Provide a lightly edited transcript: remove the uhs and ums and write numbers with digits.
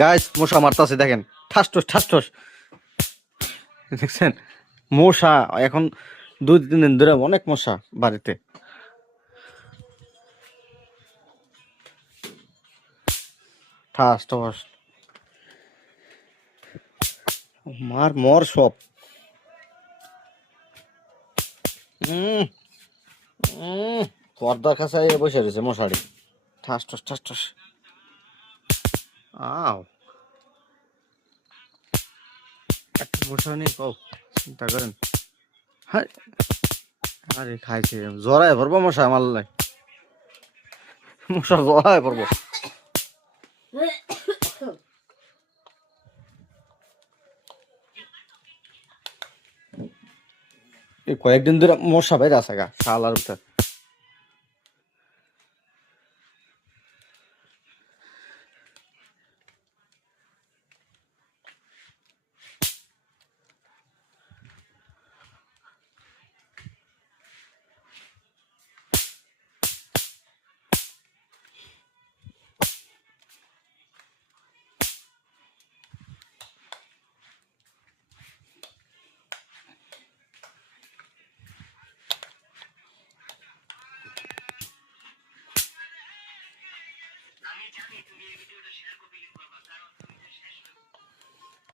Guys মশা মারতাছে দেখেন, ঠাস ঠুস ঠাস ঠুস, দেখছেন মশা এখন 2-3 দিন ধরে অনেক মশা বাড়িতে। ঠাস ঠস মার মর সব। উম উম পর্দার কাছে বসে রয়েছে মশারি, ঠাস ঠস ঠাস ঠস। আও একটা মশা নেই কও, চিন্তা করেন। হ্যাঁ, আরে খাইছে জড়ায় পড়বো মশা আমার লাই, মশা জড়ায় পড়বো। এই কয়েকদিন ধরে মশা বাইরে আছে গা শালার ভিতর।